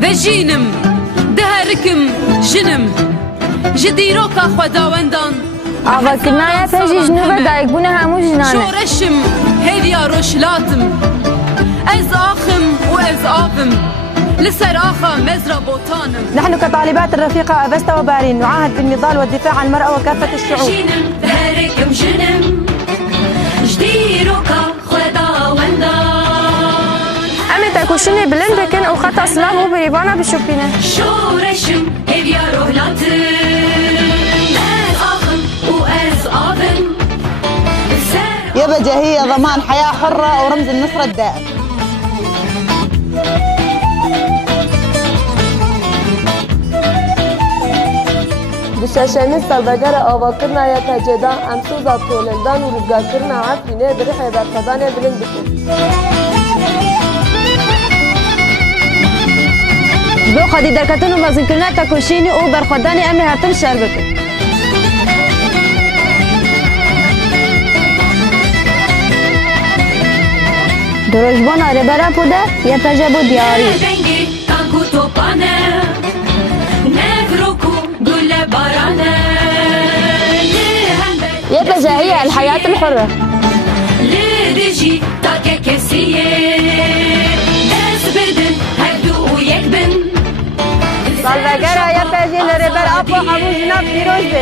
بجینم دهرکم جنم جدیروکا خداوندان آواکرنایا پیجی جنوب دایک بونه همو جنانه شورشم هیدیا روشلاتم از آخم و از آفم لسر آخا مزرا بوتانم. نحن كطالبات الرفيقة أبستا وبارين نعاهد بالنضال والدفاع عن المرأة وكافة الشعوب. أمي تاكوشني بلندكن أو خطأ سلام وبريبانا بشوبينه. شورشم هيفيا روهلاتم أز آخم وأز آفم. يبقى هي ضمان حياة حرة ورمز النصرة الدائم. بشاشمین سالبگر آواکرنا یا تجدا امسوزا تولندان و روزگارکرنا عفینه بریح برخدان بلند بکن. دو خدی درکتن و مزین کرنا تکوشینی او برخدان امی هاتم شهر بکن. دروجبان آره برا پوده یا تجابو دیاری. يبقى هي الحياة الحرة. سالبگر يبقى جنرال أبو حمود جناب فيروز.